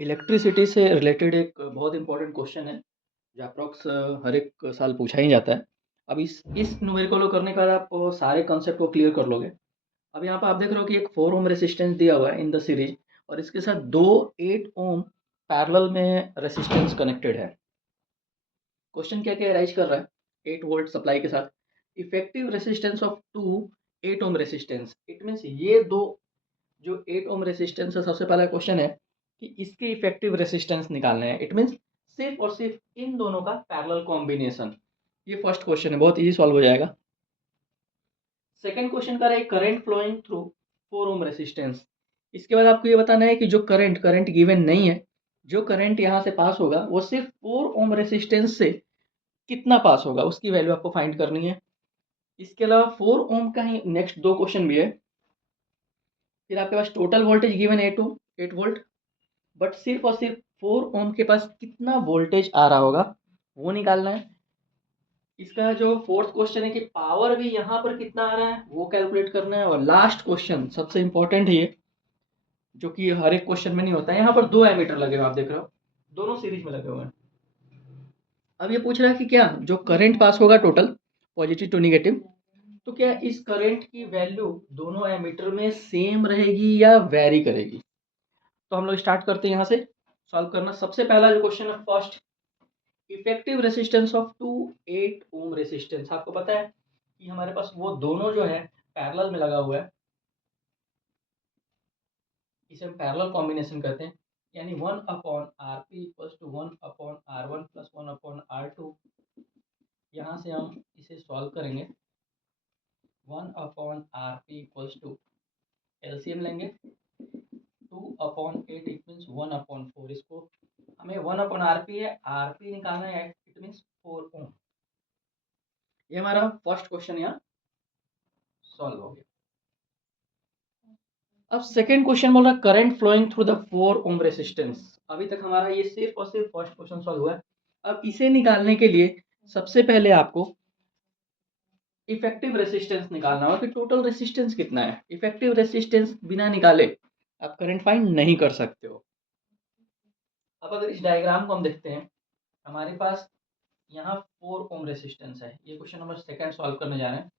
Electricity से related एक बहुत इम्पोर्टेंट क्वेश्चन है, जो अप्रॉक्स हर एक साल पूछा ही जाता है। अब इस न्यूमेरिकल को करने के बाद आप सारे कॉन्सेप्ट को क्लियर कर लोगे। अब यहाँ पे आप देख रहे हो कि एक 4 ओम रेजिस्टेंस दिया हुआ है इन द सीरीज, और इसके साथ दो 8 ओम पैरेलल में रेजिस्टेंस कनेक्टेड है। क्वेश्चन क्या क्या राइज कर रहा है, 8 वोल्ट सप्लाई के साथ effective resistance of two 8 ohm resistance. It means ये दो जो 8 ओम रेजिस्टेंस है, सबसे पहला क्वेश्चन है कि इसके इफेक्टिव रेजिस्टेंस निकालने हैं। इट मीन्स सिर्फ और सिर्फ इन दोनों का पैरेलल कॉम्बिनेशन। ये फर्स्ट क्वेश्चन है, बहुत इजी सॉल्व हो जाएगा। सेकंड क्वेश्चन कर रहा है current flowing through 4 ohm resistance. इसके बाद आपको ये बताना है कि जो करंट गिवन नहीं है, जो करंट यहाँ से पास होगा वो सिर्फ 4 ओम रेजिस्टेंस से कितना पास होगा, उसकी वैल्यू आपको फाइंड करनी है। इसके अलावा 4 ओम का ही नेक्स्ट दो क्वेश्चन भी है। फिर आपके पास टोटल वोल्टेज गिवन है 8 वोल्ट, बट सिर्फ और सिर्फ 4 ओम के पास कितना वोल्टेज आ रहा होगा वो निकालना है। इसका जो फोर्थ क्वेश्चन है कि पावर भी यहाँ पर कितना आ रहा है वो कैलकुलेट करना है। और लास्ट क्वेश्चन सबसे इंपॉर्टेंट है ये, जो कि हर एक क्वेश्चन में नहीं होता है। यहाँ पर दो एमीटर लगे हुए आप देख रहे हो, दोनों सीरीज में लगे हुए हैं। अब ये पूछ रहा है कि क्या जो करंट पास होगा टोटल पॉजिटिव टू निगेटिव, तो क्या इस करंट की वैल्यू दोनों एमीटर में सेम रहेगी या वेरी करेगी। तो हम लोग स्टार्ट करते हैं यहाँ से सॉल्व करना। सबसे पहला जो क्वेश्चन है first, effective resistance of two 8 ohm resistance. आपको पता है कि हमारे पास वो दोनों जो है पैरेलल में लगा हुआ है, इसे हम पैरेलल कॉम्बिनेशन कहते हैं। यानी 1 upon R P equals to 1 upon R one plus 1 upon R two. यहाँ से हम इसे सॉल्व करेंगे। 1 upon R P equals to LCM लेंगे 2 अपॉन 8, इट मीन्स 1 अपॉन 4। इसको हमें 1 अपॉन आर पी है, आर पी निकालना है, इट मीन्स 4 ओम। ये हमारा फर्स्ट क्वेश्चन यहाँ सॉल्व हो गया। अब सेकेंड क्वेश्चन बोल रहा है current flowing through the 4 ohm resistance. अभी तक हमारा ये सिर्फ और सिर्फ फर्स्ट क्वेश्चन सॉल्व हुआ है। अब इसे निकालने के लिए सबसे पहले आपको इफेक्टिव रेसिस्टेंस निकालना होगा कि टोटल रेसिस्टेंस कितना है। इफेक्टिव रेसिस्टेंस बिना निकाले आप करंट फाइंड नहीं कर सकते हो। अब अगर इस डायग्राम को हम देखते हैं, हमारे पास यहाँ 4 ओम रेसिस्टेंस है। ये क्वेश्चन नंबर सेकंड सॉल्व करने जा रहे हैं।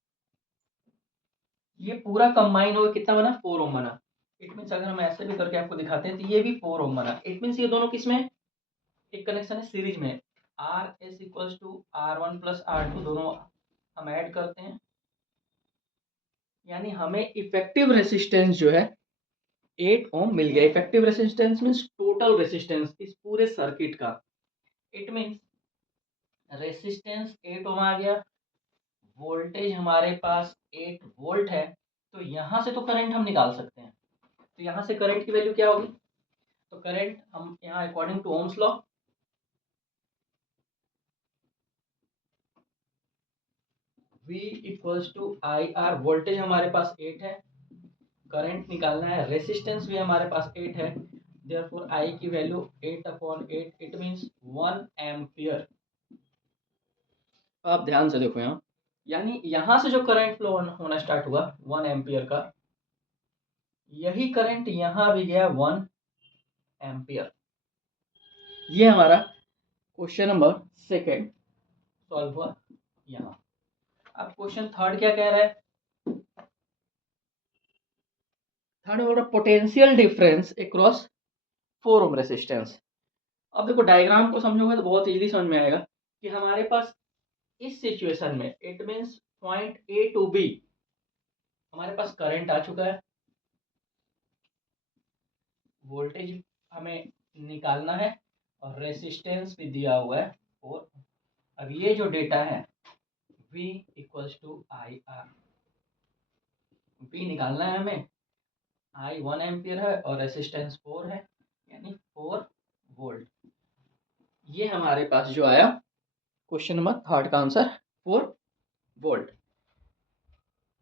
ये पूरा कंबाइन होकर कितना बना, 4 ओम बना। इट मीन्स अगर हम ऐसे भी करके आपको दिखाते हैं तो ये भी 4 ओम बना। इट मीन्स ये दोनों किस में, एक कनेक्शन है सीरीज में। R S equals to R one plus R two, दोनों हम ऐड करते हैं, यानी हमें इफेक्टिव रेसिस्टेंस जो है 8 ओम मिल गया। Effective resistance means total resistance इस पूरे सर्किट का। इट मीन्स रेसिस्टेंस 8 ओम आ गया, वोल्टेज हमारे पास 8 वोल्ट है, तो यहाँ से तो करंट हम निकाल सकते हैं। तो यहाँ से करंट की वैल्यू क्या होगी, तो करंट हम यहाँ according to Ohm's law V equals to I R. Voltage हमारे पास 8 है, करंट निकालना है, रेसिस्टेंस भी हमारे पास 8 है, देयरफॉर I की value 8 upon 8, it means 1 ampere. आप ध्यान से देखो यहाँ, यानी यहाँ से जो करंट फ्लो होना स्टार्ट हुआ 1 एम्पियर का, यही करंट यहाँ भी गया 1 एम्पियर। ये हमारा क्वेश्चन नंबर सेकेंड सॉल्व हुआ यहाँ। अब क्वेश्चन थर्ड क्या कह रहा है, थर्ड बोल रहा है potential difference across 4 ohm resistance. अब देखो डायग्राम को समझोगे तो बहुत इजीली समझ में आएगा कि हमारे पास इस सिचुएशन में it means point A to B हमारे पास करंट आ चुका है, वोल्टेज हमें निकालना है और रेसिस्टेंस भी दिया हुआ है। और अब ये जो डेटा है V equals to I R, V निकालना है हमें, I 1 एम्पियर है और रेसिस्टेंस 4 है, यानी 4 वोल्ट। ये हमारे पास जो आया क्वेश्चन नंबर थर्ड का आंसर 4 वोल्ट।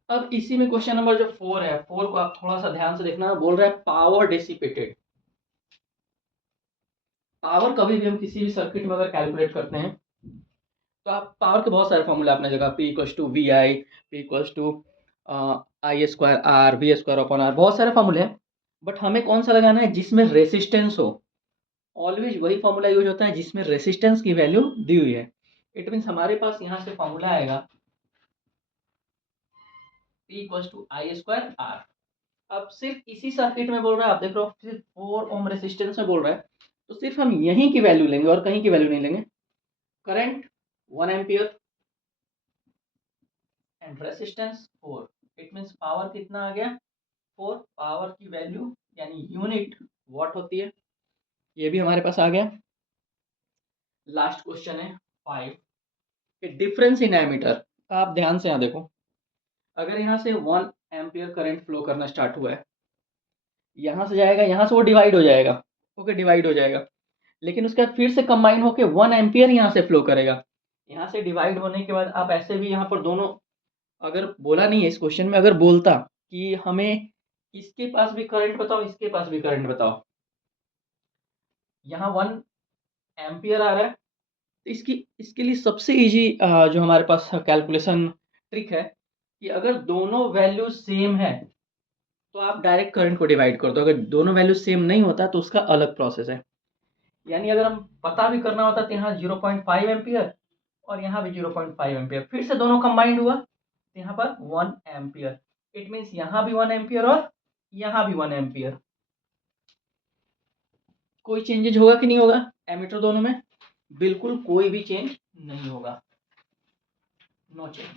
अब इसी में क्वेश्चन नंबर जो 4 है, 4 को आप थोड़ा सा ध्यान से देखना, बोल रहा है पावर डिसिपेटेड। पावर कभी भी हम किसी भी सर्किट में अगर कैलकुलेट करते हैं तो आप पावर के बहुत सारे फॉर्मूले अपने जगह, P equals to V I, P equals to I square R, V square upon R, बहुत सारे फॉर्मूले हैं। बट हमें कौन सा लगाना है जिसमें रेसिस्टेंस हो, ऑलवेज वही फॉर्मूला यूज होता है जिसमें रेसिस्टेंस की वैल्यू दी हुई है। इट मीन्स हमारे पास यहाँ से फॉर्मूला आएगा P equals to I square R. अब सिर्फ इसी सर्किट में बोल रहा है, आप देख रहे हो सिर्फ 4 ओम रेसिस्टेंस में बोल रहा है, तो सिर्फ हम यहीं की वैल्यू लेंगे और कहीं की वैल्यू नहीं लेंगे। Current 1 ampere and resistance 4, it means power कितना आ गया 4। पावर की वैल्यू यानी यूनिट वॉट होती है, ये भी हमारे पास आ गया। लास्ट क्वेश्चन है 5, डिफरेंस इन एमीटर। आप ध्यान से यहाँ देखो, अगर यहाँ से 1 एम्पियर करंट फ्लो करना स्टार्ट हुआ है, यहाँ से जाएगा, यहाँ से वो डिवाइड हो जाएगा, ओके डिवाइड हो जाएगा, लेकिन उसके बाद फिर से कंबाइन होके 1 एम्पियर यहाँ से फ्लो करेगा। यहाँ से डिवाइड होने के बाद आप ऐसे भी यहाँ पर दोनों, अगर बोला नहीं है इस क्वेश्चन में, अगर बोलता कि हमें इसके पास भी करंट बताओ, इसके पास भी करंट बताओ, यहाँ 1 एम्पियर आ रहा है, तो इसके लिए सबसे इजी जो हमारे पास कैलकुलेशन ट्रिक है कि अगर दोनों वैल्यू सेम है तो आप डायरेक्ट करंट को डिवाइड कर दो। अगर दोनों वैल्यू सेम नहीं होता तो उसका अलग प्रोसेस है। यानी अगर हम पता भी करना होता तो यहाँ 0.5 एम्पियर और यहाँ भी 0.5 एम्पियर, फिर से दोनों कंबाइंड हुआ तो यहाँ पर 1 एम्पियर। इट मीन्स यहाँ भी 1 एम्पियर और यहाँ भी 1 एम्पियर। कोई चेंजेज होगा कि नहीं होगा एमीटर दोनों में? बिल्कुल कोई भी चेंज नहीं होगा, नो चेंज।